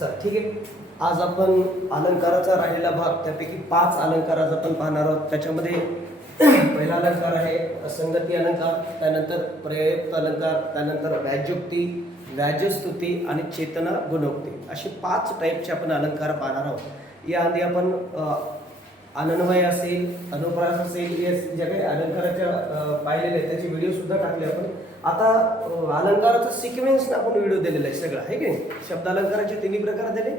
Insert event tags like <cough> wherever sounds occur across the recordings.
चल ठीक आहे. आज आपण अलंकाराचा राहिलेला भाग त्यापैकी पाच अलंकाराचा आपण पाहणार आहोत. त्याच्यामध्ये पहिला अलंकार आहे असंगती अलंकार त्यानंतर प्रयुक्त अलंकार त्यानंतर व्याजोक्ती व्याजस्तुती आणि चेतना गुणोक्ती. असे पाच टाईपचे आपण अलंकार पाहणार आहोत. याआधी आपण अ, अनन्वय असेल अनुप्रास असेल या ज्या काही अलंकाराच्या पाहिलेले आहेत त्याचे व्हिडिओ सुद्धा टाकले आपण. आता अलंकाराचा सिक्वेन्स आपण व्हिडिओ दिलेला आहे सगळा आहे की नाही? शब्द अलंकाराचे तिन्ही प्रकार दिले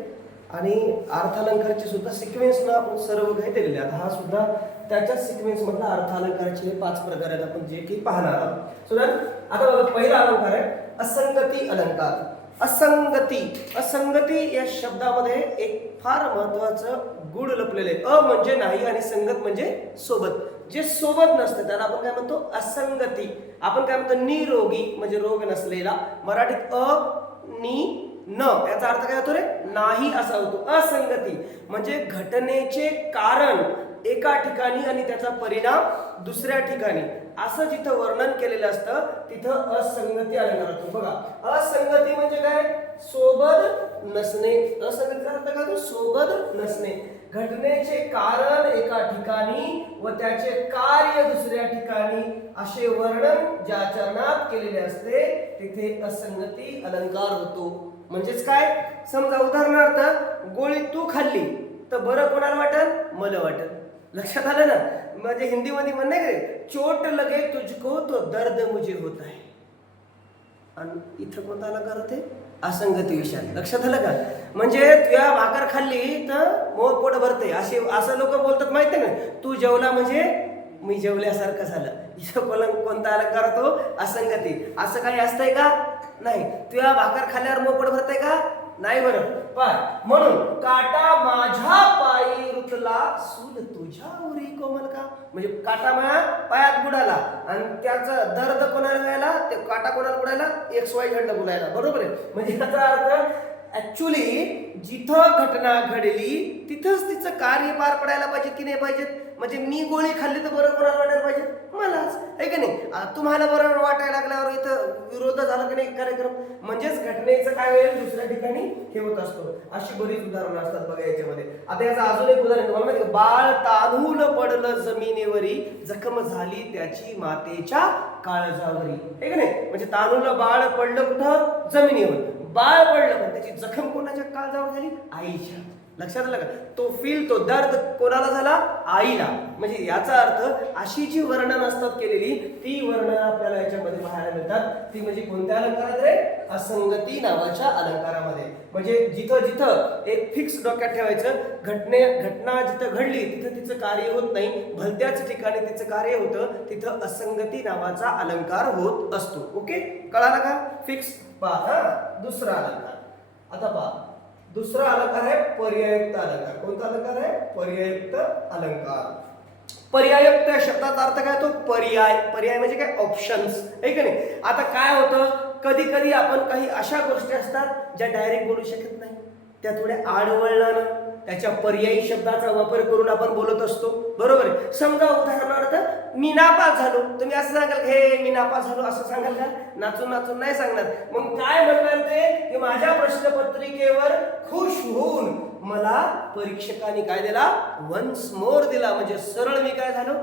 आणि अर्थ अलंकाराचे सुद्धा सिक्वेन्सनं आपण सर्व काही दिलेले आता हा सुद्धा त्याच्याच सिक्वेन्स अर्थालंकाराचे अर्थ अलंकाराचे हे पाच प्रकार आहेत आपण जे काही पाहणार आहोत. सो आता बघा पहिला अलंकार आहे असंगती अलंकार. असंगती. असंगती या शब्दामध्ये एक फार महत्वाचं गुण लपलेलं आहे. अ म्हणजे नाही आणि संगत म्हणजे सोबत. जे सोबत नसतं त्याला आपण काय म्हणतो? असंगती. आपण काय म्हणतो? निरोगी म्हणजे रोग नसलेला. मराठीत अ नि न याचा अर्थ काय होतो रे? नाही असा होतो. असंगती. म्हणजे घटनेचे कारण एका ठिकाणी आणि त्याचा परिणाम दुसऱ्या ठिकाणी. असं जिथं वर्णन केलेलं असतं तिथं असंगती अलंकार होतो. बघा असंगती म्हणजे काय? सोबत नसणे. असंगतीचा अर्थ काय सोबत नसणे. घटनेचे कारण एका ठिकाणी व त्याचे कार्य दुसऱ्या ठिकाणी असे वर्णन ज्या चरणात केलेले असते तिथे असंगती अलंकार होतो. म्हणजेच काय? समजा उदाहरणार्थ गोळी तू खाल्ली तर बरं कोणाला वाटल मला वाटल लक्षात आलं ना? म्हणजे हिंदीमध्ये म्हणणे का रे? चोट लगे तुझको तो दर्द मुझे होत आहे आणि इथं कोणता अलंकार होते? असंगती विषय लक्षात आलं का? म्हणजे तुया भाकर खाल्ली तर मोर पोट भरते असे असं लोक बोलतात माहिती ना? तू जेवला म्हणजे मी जेवल्यासारखं झालं. इथं कोला कोणता अलंकार होतो? असंगती. असं काही असतंय का? नाही. तुया भाकर खाल्ल्यावर मोर पोट भरतंय का? नाही बरं. पाय म्हणून काटा माझ्या पायी रुतला सूल तुझ्या उरी कोमल का? म्हणजे काटा माझ्या पायात बुडाला आणि त्याचा दर्द कोणाला जायला ते काटा कोणाला बुडायला? X Y झेडला बुडायला. बरोबर आहे? म्हणजे याचा अर्थ ऍक्च्युली जिथं घटना घडली तिथंच तिचं कार्य पार पडायला पाहिजे की नाही पाहिजे? म्हणजे मी गोळी खाल्ली तर बरं कोणाला वाटायला पाहिजे? मलाच. आहे का नाही? तुम्हाला बरं वाटायला लागल्यावर इथं विरोध झाला की नाही कार्यक्रम? म्हणजेच घटनेचं काय होईल? दुसऱ्या ठिकाणी ठेवत असतो. अशी बरीच उदाहरणं असतात बघा याच्यामध्ये. आता याचं अजून एक उदाहरण तुम्हाला माहिती बाळ तानूल पडलं जमिनीवरी. जखम झाली त्याची मातेच्या काळजावरी. आहे का नाही? म्हणजे तानूल बाळ पडलं कुठं? जमिनीवर. बाळ पडलं पण त्याची जखम कोणाच्या काळजावर झाली? आईच्या. लक्षात आलं का? तो फील तो दर्द कोणाला झाला? आईला. म्हणजे याचा अर्थ अशी जी वर्णन असतात केलेली ती वर्णन आपल्याला याच्यामध्ये पाहायला मिळतात. ती म्हणजे कोणत्या अलंकारात रे असंगती नावाच्या अलंकारामध्ये. म्हणजे जिथं जिथं एक फिक्स डोक्यात ठेवायचं घटने घटना जिथं घडली तिथं तिचं कार्य होत नाही. भलत्याच ठिकाणी तिचं कार्य होतं तिथं असंगती नावाचा अलंकार होत असतो. ओके? कळाला का? फिक्स पहा हा दुसरा अलंकार. आता पहा. दुसरा अलंकार आहे पर्यायुक्त अलंकार. कोणता अलंकार आहे? पर्यायुक्त अलंकार. पर्यायुक्त या शब्दाचा अर्थ काय तो पर्याय. पर्याय म्हणजे काय? ऑप्शन्स आहे नाही? आता काय होतं? कधी कधी आपण काही अशा गोष्टी असतात ज्या डायरेक्ट बोलू शकत नाही. त्या थोड्या आडवळणानं. त्याच्या पर्यायी शब्दाचा वापर करून आपण बोलत असतो. बरोबर आहे? समजा उदाहरणार्थ मी नापास झालो. तुम्ही असं सांगाल हे मी नापास झालो. असं सांगाल का? नाचून नाचून नाही सांगणार. मग काय म्हणणार ते? की माझ्या प्रश्नपत्रिकेवर खुश होऊन मला परीक्षकांनी काय दिला? वन्स मोर दिला. म्हणजे सरळ मी काय झालो?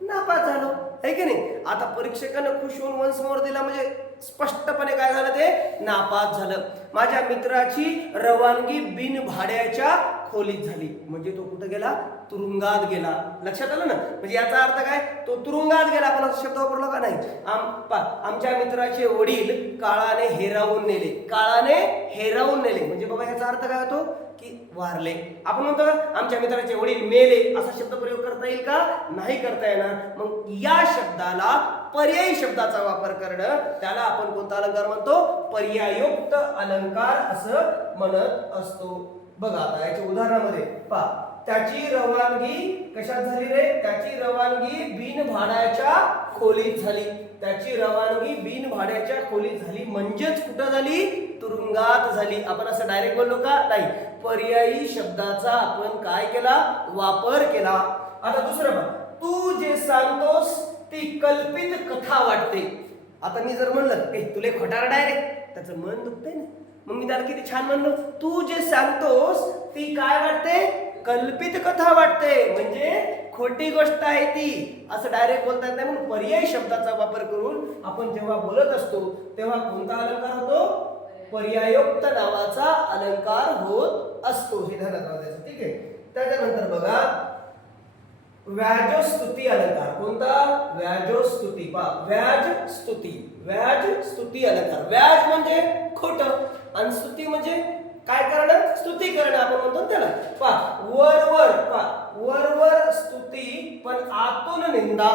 नापास झालो. आहे की नाही? आता परीक्षकानं खुश होऊन वन्स मोर दिला म्हणजे स्पष्टपणे काय झालं ते? नापास झालं. माझ्या मित्राची रवानगी बिन भाड्याच्या खोलीत झाली. म्हणजे तो कुठं गेला? तुरुंगात गेला. लक्षात आलं ना? म्हणजे याचा अर्थ काय? तो तुरुंगात गेला आपण असा शब्द वापरला का नाही? आम आमच्या मित्राचे वडील काळाने हेरावून नेले. काळाने हेरावून नेले. म्हणजे बाबा याचा अर्थ काय होतो? की वारले. आपण म्हणतो आमच्या मित्राचे वडील मेले असा शब्द प्रयोग करता येईल का? नाही करता येणार. मग या शब्दाला पर्यायी शब्दाचा वापर करणं त्याला आपण कोणता अलंकार म्हणतो? पर्यायुक्त अलंकार असं म्हणत असतो. बघा आता याच्या उदाहरणामध्ये पहा. त्याची रवानगी कशात झाली रे? त्याची रवानगी बिन भाड्याच्या खोलीत झाली. त्याची रवानगी बिन भाड्याच्या खोलीत झाली. म्हणजेच कुठं झाली? तुरुंगात झाली. आपण असं डायरेक्ट बोललो का? नाही. पर्यायी शब्दाचा आपण काय केला? वापर केला. आता दुसरं बघ. तू जे सांगतोस ती कल्पित कथा वाटते. आता मी जर म्हणलं ए तुले खोटार डायरेक्ट त्याचं मन दुखतंय ना. मग मी त्याला किती छान म्हणलो. तू जे सांगतोस ती काय वाटते? कल्पित कथा वाटते. म्हणजे खोटी गोष्ट आहे ती. असं डायरेक्ट बोलता येत नाही. म्हणून पर्यायी शब्दाचा वापर करून आपण जेव्हा बोलत असतो तेव्हा कोणता अलंकार होतो? पर्यायोक्त नावाचा अलंकार होत असतो हे ध्यानात राहू द्यायचं ठीक आहे? त्याच्यानंतर बघा व्याज स्तुती अलंकार. कोणता? व्याजस्तुती. पा व्याज स्तुती व्याज स्तुती अलंकार. व्याज म्हणजे खोट आणि स्तुती म्हणजे काय करणं? स्तुती करणं आपण म्हणतो त्याला. पा वर वर पा वर वर स्तुती पण आतून निंदा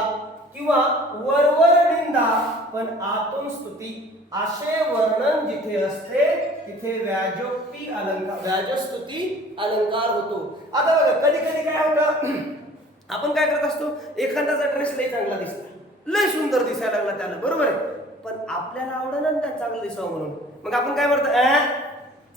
किंवा वर वर निंदा पण आतून स्तुती. असे वर्णन जिथे असते तिथे व्याजोक्ती अलंकार व्याजस्तुती अलंकार होतो. आता बघा कधी कधी काय होतं? <clears throat> आपण काय करत असतो? एखाद्याचा ड्रेस लय चांगला दिसला. लय सुंदर दिसायला लागला त्याला बरोबर आहे? पण आपल्याला आवडेल ना त्या चांगलं दिसावं म्हणून. मग आपण काय म्हणतो?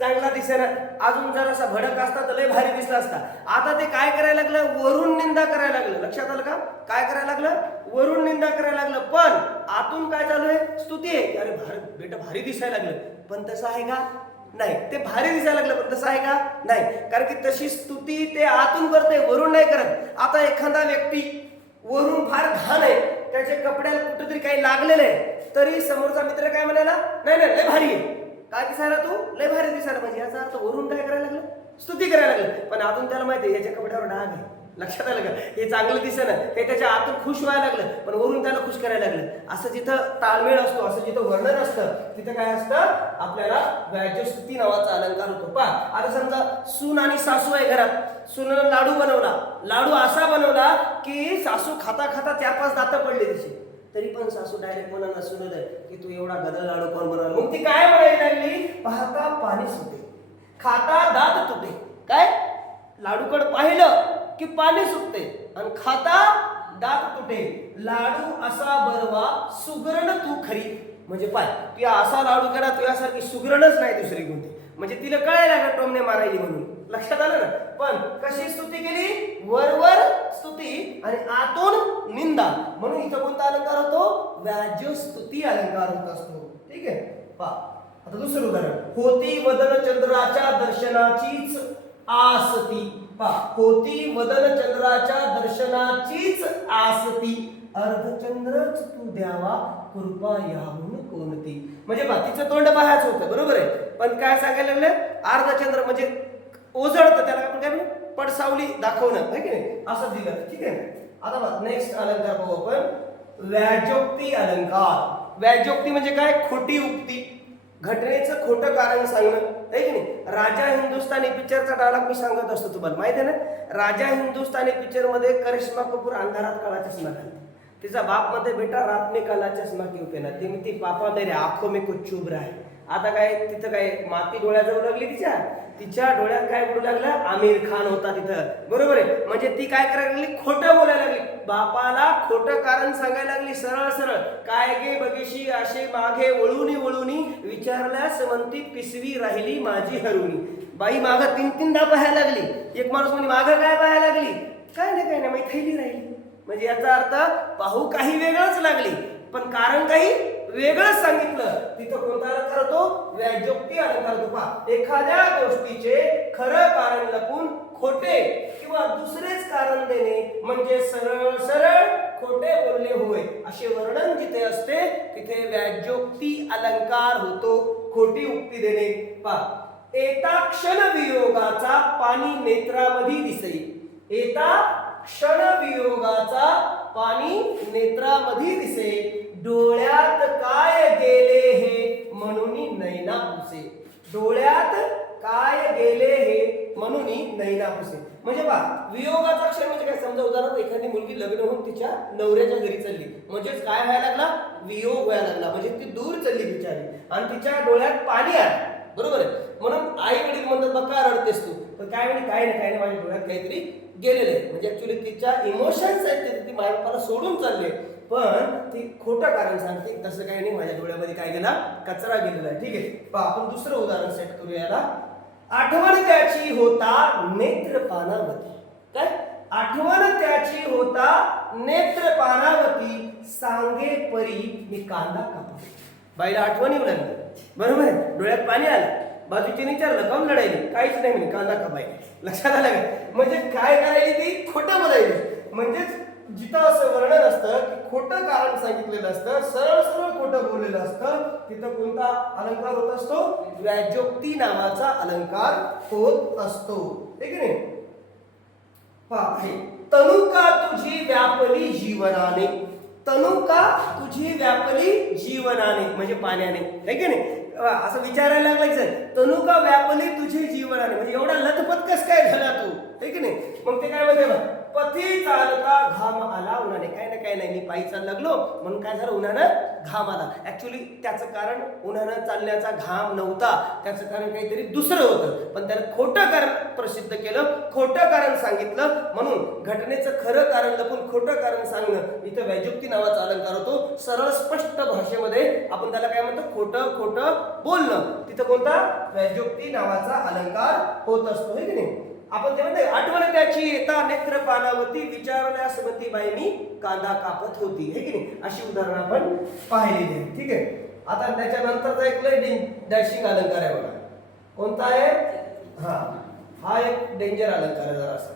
चांगला दिसेना अजून जरासा भडक असता तर लय भारी दिसला असता. आता ते काय करायला लागलं? वरून निंदा करायला लागलं. लक्षात आलं का? काय करायला लागलं? वरून निंदा करायला लागलं. पण आतून काय चालू आहे? स्तुती आहे. अरे भारी बेटा भारी दिसायला लागलं. पण तसं आहे का? नाही. ते भारी दिसायला लागलं पण तसं आहे का? नाही. कारण की तशी स्तुती ते आतून करते वरून नाही करत. आता एखादा व्यक्ती वरून फार घाण आहे. त्याच्या कपड्याला कुठेतरी काही लागलेलं आहे. तरी समोरचा मित्र काय म्हणाला? नाही नाही लय भारी आहे. काय दिसायला तू? लय भारी दिसायला पाहिजे. याचा अर्थ वरून काय करायला लागलं? स्तुती करायला लागलं. पण आतून त्याला माहिती आहे याच्या कपड्यावर डाग आहे. लक्षात आलं का? हे चांगलं दिसेना. हे त्याच्या आतून खुश व्हायला लागलं. पण वरून त्याला खुश करायला लागलं. असं जिथं ताळमेळ असतो असं जिथं वर्णन असतं तिथं काय असतं? आपल्याला व्याजस्तुती नावाचा अलंकार होतो. पा आता समजा सून आणि सासू आहे घरात. सुनं लाडू बनवला. लाडू असा बनवला की सासू खाता खाता चार पाच दात पडले तिचे. तरी पण सासू डायरेक्ट म्हणाला सुनत की तू एवढा गदर लाडू कोण बनवला? मग ती काय म्हणायला लागली? पाहता पाणी सुटे. खाता दात तुटे. काय? लाडूकड पाहिलं की पाणी सुटते. आणि खाता दात तुटे. लाडू असा बरवा सुगरण तू खरी. म्हणजे पाय ती असा लाडू करा तुझ्यासारखी सुगरणच नाही दुसरी कोणती. म्हणजे तिला कळायला का टोमने मारायली म्हणून. लक्षात आलं ना? पण कशी स्तुती केली? वरवर स्तुती आणि आतून निंदा. म्हणून इथं कोणता अलंकार होतो? व्याज्य स्तुती अलंकार होत असतो. ठीक आहे? पा आता दुसरं उदाहरण. होती वदन चंद्राच्या दर्शनाचीच आसती. पा होती वदन चंद्राच्या दर्शनाचीच आसती. अर्धचंद्रच तू द्यावा कृपा याहून कोणती? म्हणजे पा तिचं तोंड पाहायचं होतं बरोबर आहे? पण काय सांगायला लागलं? अर्धचंद्र म्हणजे ओझळतं त्याला आपण काय म्हणू? पडसावली दाखवणं है की नाही? असं दिलं ठीक आहे? आता बघ नेक्स्ट अलंकार पाहू आपण. व्याजोक्ती अलंकार. व्याजोक्ती म्हणजे काय? खोटी उक्ती. घटनेचं खोटं कारण सांगणं आहे की नाही? राजा हिंदुस्थानी पिक्चरचा डायलॉग मी सांगत असतो तुम्हाला माहिती आहे ना? राजा हिंदुस्थानी पिक्चरमध्ये करिश्मा कपूर अंधारात काळा चष्मा घालते. तिचा बापमध्ये बेटा रात में काला चष्मा क्यों पेना. ती म्हणते पापा मेरे आंखों में कुछ चुभ रहा है. आता काय तिथं काय माती डोळ्याजवळ जाऊ लागली तिच्या? तिच्या डोळ्यात काय बोलू लागलं? आमिर खान होता तिथं. बरोबर आहे. म्हणजे ती काय करायला लागली? खोटं बोलायला लागली. बापाला खोटं कारण सांगायला लागली सरळ सरळ. काय गे बगीशी असे मागे वळूनी वळूनी विचारल्यास म्हणती पिसवी राहिली माझी हरुणी बाई माग तीन तीनदा पाहायला लागली. एक माणूस म्हणजे माग काय पाहायला लागली? काय नाही काय नाही माहिती थैली राहिली. म्हणजे याचा अर्थ पाहू काही वेगळंच लागली. पण कारण काही? वेगळं सांगितलं. तिथं कोणता अलंकार होतो व्याजोक्ती अलंकार होतो पहा एखाद्या गोष्टीचे खरं कारण लपून खोटे किंवा दुसरेच कारण देणे म्हणजे सरळ सरळ खोटे बोलणे होय असे वर्णन जिथे असते तिथे व्याजोक्ती अलंकार होतो खोटी उक्ती देणे. पहा एता क्षण वियोगाचा पाणी नेत्रामध्ये दिसे एता क्षण वियोगाचा पाणी नेत्रामध्ये दिसे डोळ्यात काय गेले हे? म्हणून नैना पुसे डोळ्यात काय गेले हे? म्हणून नैना पुसे म्हणजे बा वियोगाचा क्षण म्हणजे काय? समजा उदाहरणार्थ एखादी मुलगी लग्न होऊन तिच्या नवऱ्याच्या घरी चालली. म्हणजेच काय व्हायला लागला? वियोग व्हायला लागला. म्हणजे ती दूर चालली बिचारी. आणि तिच्या डोळ्यात पाणी आलं. बरोबर आहे? म्हणून आई वडील म्हणतात बघ का रडतेस तू. पण काय म्हणजे काय नाही काय नाही. माझ्या डोळ्यात काहीतरी गेलेलं आहे. म्हणजे ऍक्च्युली तिच्या इमोशन्स आहेत ते ती माझ्या सोडून चालले पण ती खोटं कारण सांगते. तसं काही नाही माझ्या डोळ्यामध्ये काय गेला? कचरा गेलेला आहे. ठीक आहे. पहा आपण दुसरं उदाहरण सेट करूया याला. आठवण त्याची होता नेत्रपानावती काय? आठवण त्याची होता नेत्रपानावती सांगे परी मी कांदा कापू बाईला आठवण येऊ लागली. बरोबर आहे? डोळ्यात पाणी आलं. बाजूची विचारलं काऊन लढायली? काहीच नाही म्हणे कांदा कापायला. लक्षात आलं काय म्हणजे काय करायली ती? खोटं बोलायली. म्हणजेच जिथं असं वर्णन असतं की खोटं कारण सांगितलेलं असतं सरळ सरळ खोटं बोललेलं असतं तिथं कोणता अलंकार होत असतो? व्याजोक्ती नावाचा अलंकार होत असतो. ठीक आहे नाही? पहा तुझी व्यापली जीवनाने. तनुका तुझी व्यापली जीवनाने म्हणजे पाण्याने. ठीक आहे नाही? असं विचारायला लागलं की सर व्यापली तुझी जीवनाने. म्हणजे एवढा लथपथ कस काय झाला तू? ठीक आहे नाही? मग ते काय म्हणते बघ, पथी चालता घाम आला उन्हाने काय ना काय नाही मी पायी चाल लागलो म्हणून काय झालं उन्हानं घाम आला. ऍक्च्युली त्याचं कारण उन्हानं चालण्याचा घाम नव्हता. त्याचं कारण काहीतरी दुसरं होतं. पण त्यानं खोटं कारण प्रसिद्ध केलं खोटं कारण सांगितलं म्हणून घटनेचं खरं कारण लपून खोटं कारण सांगणं इथं वैजुक्ती नावाचा अलंकार होतो. सरळ स्पष्ट भाषेमध्ये आपण त्याला काय म्हणतो? खोटं खोटं बोलणं. तिथं कोणता? वैजुक्ती नावाचा अलंकार होत असतो हे की नाही? आपण ते म्हणते आठवण त्याची येता नेत्र पानावती विचारल्यास म्हणती बाईनी कांदा कापत होती. हे की नाही? अशी उदाहरणं आपण पाहिलेली आहेत. ठीक आहे? आता त्याच्यानंतरचा एक लय डॅशिंग अलंकार आहे बघा. कोणता आहे? हा. हा एक डेंजर अलंकार आहे जरा असा.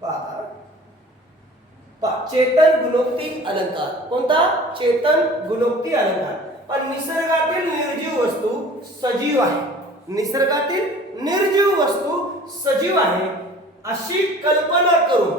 पहा. पा चेतन गुणोक्ती अलंकार. कोणता? चेतन गुणोक्ती अलंकार. पण निसर्गातील निर्जीव वस्तू सजीव आहे. निसर्गातील निर्जीव वस्तू सजीव आहे अशी कल्पना करून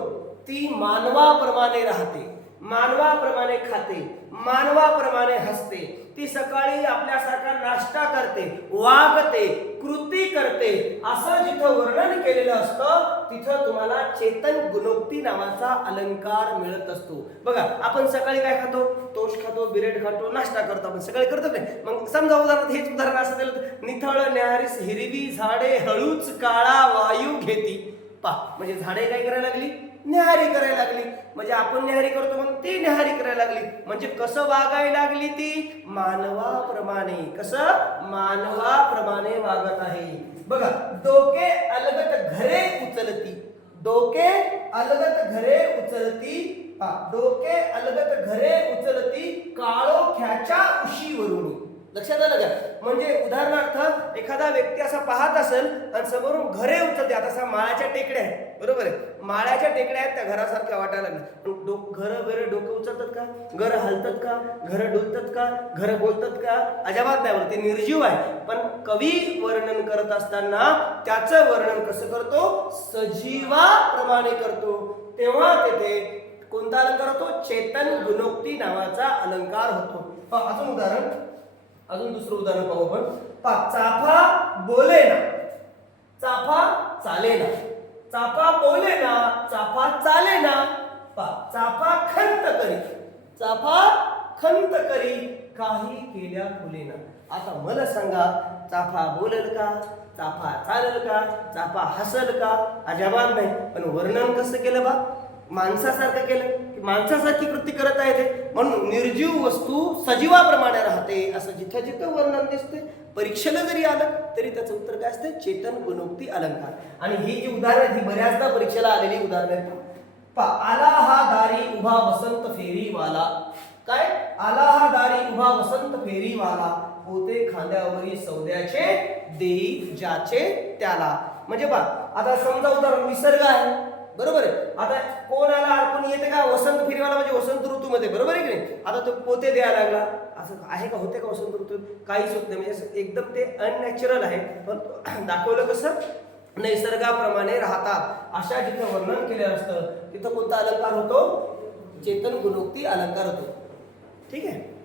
ती मानवाप्रमाणे राहते. मानवाप्रमाणे खाते मानवाप्रमाणे हसते ती सकाळी आपल्यासारखा नाश्ता करते वागते कृती करते असं जिथं वर्णन केलेलं असतं तिथं तुम्हाला चेतन गुणोक्ती नावाचा अलंकार मिळत असतो. बघा आपण सकाळी काय खातो? तोष खातो बिरेड खातो नाश्ता करतो आपण. सकाळी करतो नाही मग समजा उदाहरण हेच उदाहरण असं दिलं निथळ न्याहारीस हिरवी झाडे हळूच काळा वायू घेती. पा म्हणजे झाडे काय करायला लागली? न्याहारी करायला लागली. म्हणजे आपण न्याहारी करतो म्हणून ती न्याहारी करायला लागली. म्हणजे कसं वागायला लागली ती? मानवाप्रमाणे. कसं? मानवाप्रमाणे वागत आहे. बघा डोके अलगत घरे उचलती. डोके अलगत घरे उचलती. हा, डोके अलगत घरे उचलती काळोख्याच्या उशीवरून. लक्षात आलं का? म्हणजे उदाहरणार्थ एखादा व्यक्ती असा पाहत असेल आणि समोरून घरे उचलते. आता असा टेकड्या आहेत. बरोबर आहे. माळ्याच्या टेकड्या आहेत त्या घरासारख्या वाटायला लागल्या. घर वगैरे घरं डोकं उचलतात का? घरं हलतात का? घरं डोलतात का? घरं बोलतात का? अजाबात नाही बरं ते निर्जीव आहे. पण कवी वर्णन करत असताना त्याचं वर्णन कसं करतो? सजीवाप्रमाणे करतो. तेव्हा तेथे कोणता अलंकार होतो? चेतन गुणोक्ती नावाचा अलंकार होतो. अजून उदाहरण. अजून दुसरं उदाहरण पाहू आपण. पहा चाफा बोले ना चाफा चाले ना चाफा बोले ना चाफा चाले ना पहा चाफा खंत करी. चाफा खंत करी काही केल्या फुलेना आता मला सांगा चाफा बोलेल का? चाफा चालेल का? चाफा हसल का? अजाबात नाही. पण वर्णन कसं केलं बा? माणसासारखं केलं की माणसासारखी कृती करत आहे ते म्हणून निर्जीव वस्तू सजीवाप्रमाणे राहते असं जिथं जिथं वर्णन दिसते परीक्षेला जरी आलं तरी त्याचं उत्तर काय असते चेतन गुणोक्ती अलंकार. आणि ही जी उदाहरण आहेत ही बऱ्याचदा परीक्षेला आलेली उदाहरण आहेत. पा आला हा दारी उभा वसंत फेरीवाला. काय? आला हा दारी उभा वसंत फेरीवाला. होते खांद्यावरी सौद्याचे देई ज्याचे त्याला. म्हणजे पा आता समजा उदाहरण निसर्ग आहे. बरोबर आहे. आता कोण आला अर्पण येते का? वसंत फिरवायला म्हणजे वसंत ऋतूमध्ये. बरोबर आहे की नाही? आता तो पोते द्यायला लागला. असं आहे का? होते का वसंत ऋतूत काहीच होत नाही. म्हणजे असं एकदम ते अननॅचरल आहे. पण <clears throat> दाखवलं कसं? नैसर्गाप्रमाणे राहतात. अशा जिथं वर्णन केलेलं असतं तिथं कोणता अलंकार होतो? चेतन गुणोक्ती अलंकार होतो. ठीक आहे?